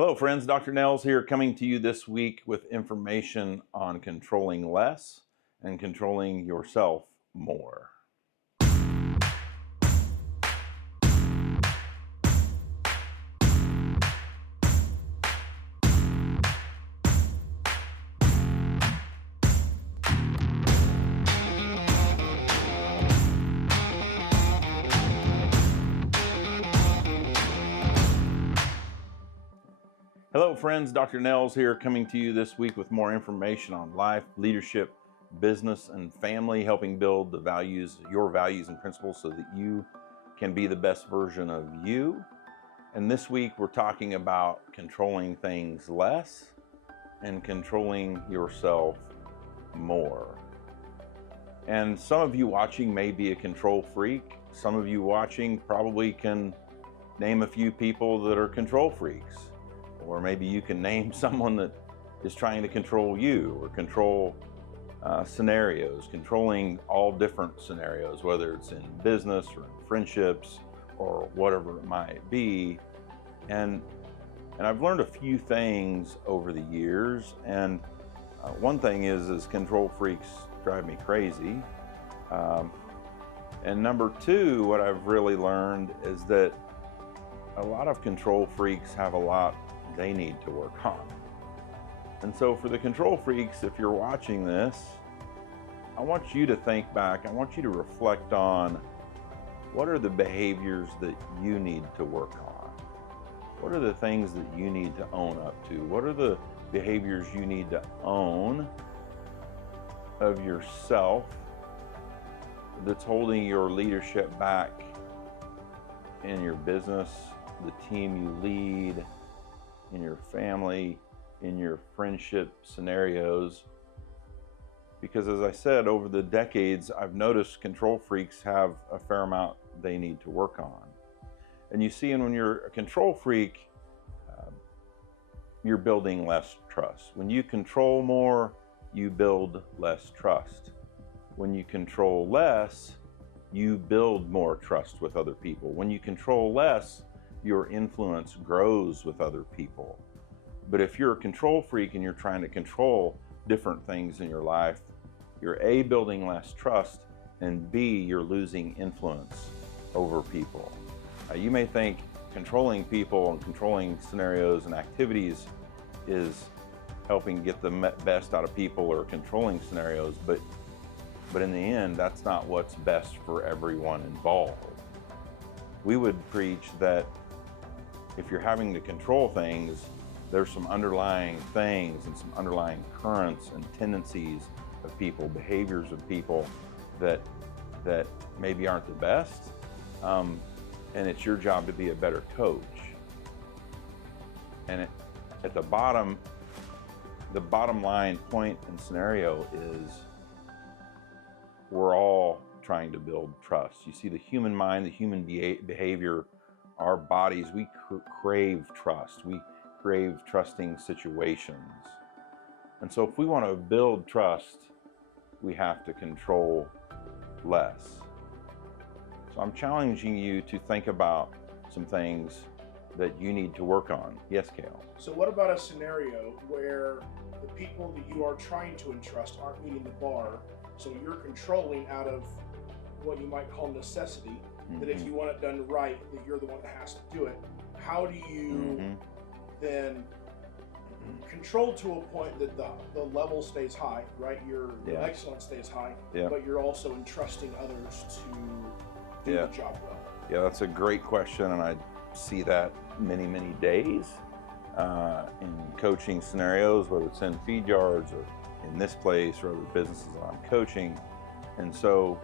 Hello friends, Dr. Nels here, coming to you this week with information on controlling less and controlling yourself more. Hello friends, Dr. Nels here, coming to you this week with more information on life, leadership, business, and family, helping build the values, your values and principles so that you can be the best version of you. And this week we're talking about controlling things less and controlling yourself more. And some of you watching may be a control freak. Some of you watching probably can name a few people that are control freaks. Or maybe you can name someone that is trying to control you or control scenarios, controlling all different scenarios, whether it's in business or in friendships or whatever it might be. And I've learned a few things over the years. And one thing is control freaks drive me crazy. And number two, what I've really learned is that a lot of control freaks have a lot they need to work on. And so for the control freaks, if you're watching this, I want you to think back, I want you to reflect on what are the behaviors that you need to work on? What are the things that you need to own up to? What are the behaviors you need to own of yourself that's holding your leadership back in your business, the team you lead, in your family, in your friendship scenarios? Because as I said, over the decades, I've noticed control freaks have a fair amount they need to work on. And you see, and when you're a control freak, you're building less trust. When you control more, you build less trust. When you control less, you build more trust with other people. When you control less, your influence grows with other people. But if you're a control freak and you're trying to control different things in your life, you're A, building less trust, and B, you're losing influence over people. You may think controlling people and controlling scenarios and activities is helping get the best out of people or controlling scenarios, but in the end, that's not what's best for everyone involved. We would preach that if you're having to control things, there's some underlying things and some underlying currents and tendencies of people, behaviors of people that maybe aren't the best. And it's your job to be a better coach. And at the bottom line point and scenario is we're all trying to build trust. You see, the human mind, the human behavior, our bodies, we crave trust. We crave trusting situations. And so if we want to build trust, we have to control less. So I'm challenging you to think about some things that you need to work on. Yes, Cale? So what about a scenario where the people that you are trying to entrust aren't meeting the bar, so you're controlling out of what you might call necessity, that if you want it done right, that you're the one that has to do it. How do you then control to a point that the level stays high, right? Your excellence stays high, but you're also entrusting others to do the job well? Yeah, that's a great question, and I see that many days in coaching scenarios, whether it's in Feed Yards or in this place or other businesses that I'm coaching. And so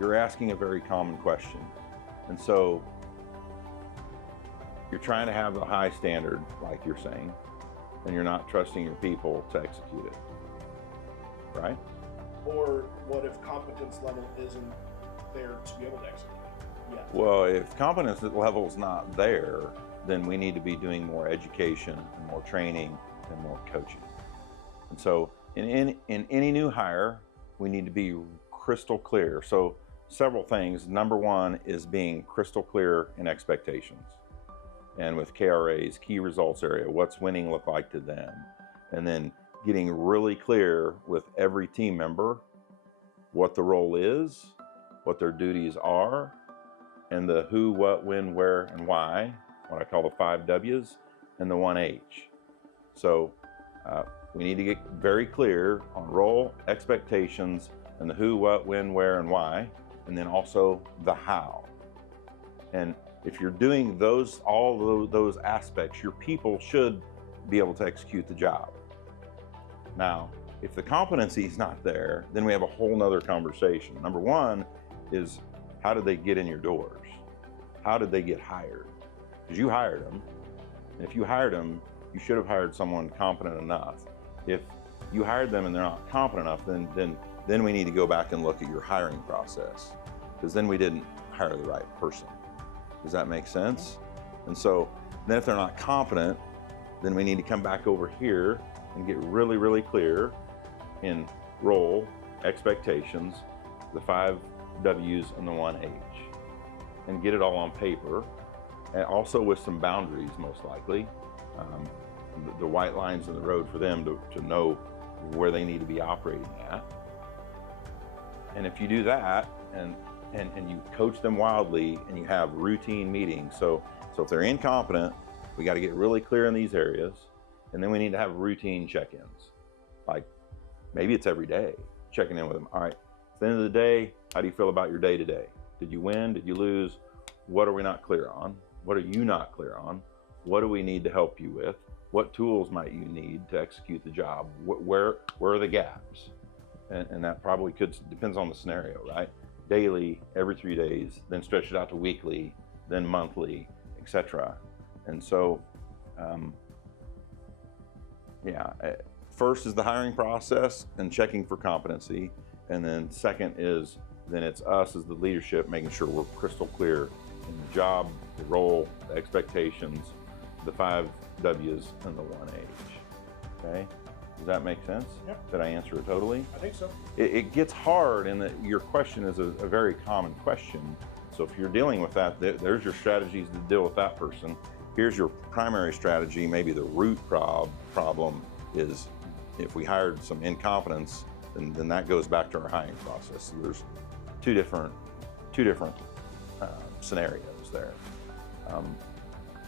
you're asking a very common question. And so you're trying to have a high standard, like you're saying, and you're not trusting your people to execute it, right? Or what if competence level isn't there to be able to execute it yet? Well, if competence level is not there, then we need to be doing more education and more training and more coaching. And so in any new hire, we need to be crystal clear. So several things. Number one is being crystal clear in expectations. and with KRAs, key results area, what's winning look like to them? And then getting really clear with every team member what the role is, what their duties are, and the who, what, when, where, and why, what I call the 5 W's, and the 1 H. So we need to get very clear on role, expectations, and the who, what, when, where, and why, and then also the how. And if you're doing all those aspects, your people should be able to execute the job. Now, if the competency is not there, then we have a whole nother conversation. Number one is, how did they get in your doors? How did they get hired? Because you hired them. And if you hired them, you should have hired someone competent enough. If you hired them and they're not competent enough, then we need to go back and look at your hiring process, because then we didn't hire the right person. Does that make sense? And so then if they're not competent, then we need to come back over here and get really, really clear in role, expectations, the 5 W's and the 1 H, and get it all on paper, and also with some boundaries, most likely, the white lines in the road for them to know where they need to be operating at. And if you do that, and you coach them wildly, and you have routine meetings, so if they're incompetent, we got to get really clear in these areas, and then we need to have routine check-ins. Like, maybe it's every day, checking in with them. All right, at the end of the day, how do you feel about your day today? Did you win? Did you lose? What are we not clear on? What are you not clear on? What do we need to help you with? What tools might you need to execute the job? Where are the gaps? And that probably depends on the scenario, right? Daily, every 3 days, then stretch it out to weekly, then monthly, etc. And so, first is the hiring process and checking for competency. And then second is, then it's us as the leadership making sure we're crystal clear in the job, the role, the expectations, the 5 W's and the 1 H. Okay? Does that make sense? Yep. Did I answer it totally? I think so. It gets hard, and your question is a very common question. So if you're dealing with that, there's your strategies to deal with that person. Here's your primary strategy. Maybe the root problem is, if we hired some incompetence, then that goes back to our hiring process. So there's two different scenarios there.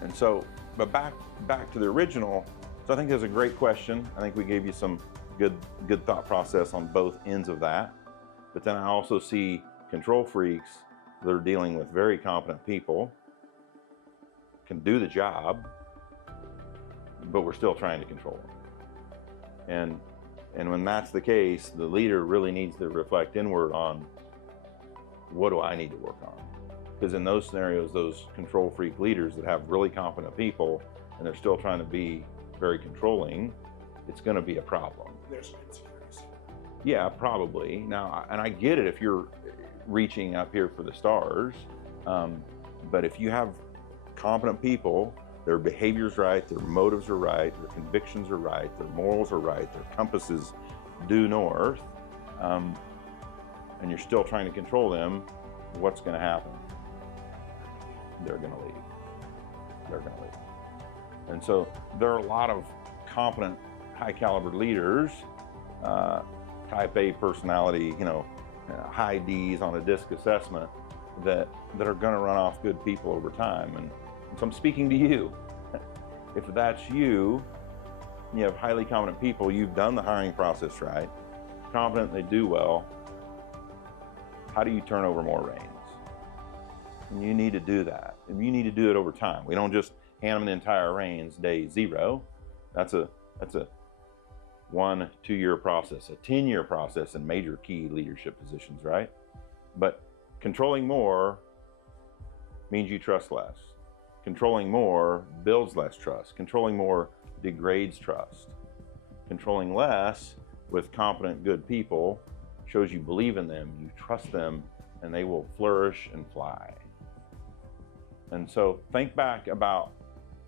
And so, but back to the original. So I think that's a great question. I think we gave you some good thought process on both ends of that. But then I also see control freaks that are dealing with very competent people, can do the job, but we're still trying to control them. And when that's the case, the leader really needs to reflect inward on, what do I need to work on? Because in those scenarios, those control freak leaders that have really competent people and they're still trying to be very controlling, it's going to be a problem. There's some insecurities. Yeah, probably. Now, and I get it if you're reaching up here for the stars, but if you have competent people, their behavior's right, their motives are right, their convictions are right, their morals are right, their compasses due north, and you're still trying to control them, what's going to happen? They're going to leave. They're going to leave. And so there are a lot of competent, high caliber leaders, type A personality, high D's on a DISC assessment, that are going to run off good people over time. And so I'm speaking to you. If that's you have highly competent people, you've done the hiring process right, competent, they do well, how do you turn over more reins? And you need to do that. And you need to do it over time. We don't just hand them the entire reins day 0. That's a 1-2 year process, a 10-year process in major key leadership positions, right? But controlling more means you trust less. Controlling more builds less trust. Controlling more degrades trust. Controlling less with competent, good people shows you believe in them, you trust them, and they will flourish and fly. And so think back about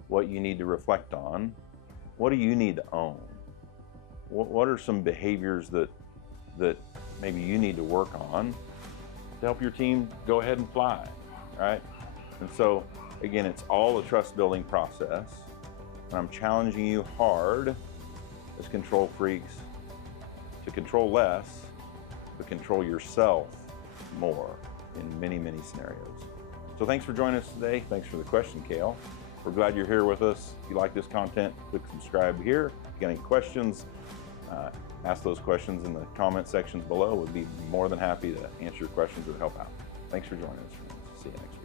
what you need to reflect on. What do you need to own? What are some behaviors that maybe you need to work on to help your team go ahead and fly, right? And so Again, it's all a trust building process. And I'm challenging you hard as control freaks to control less, but control yourself more in many, many scenarios. So thanks for joining us today. Thanks for the question, Kale. We're glad you're here with us. If you like this content, click subscribe here. If you got any questions, ask those questions in the comment sections below. We'd be more than happy to answer your questions or help out. Thanks for joining us. See you next week.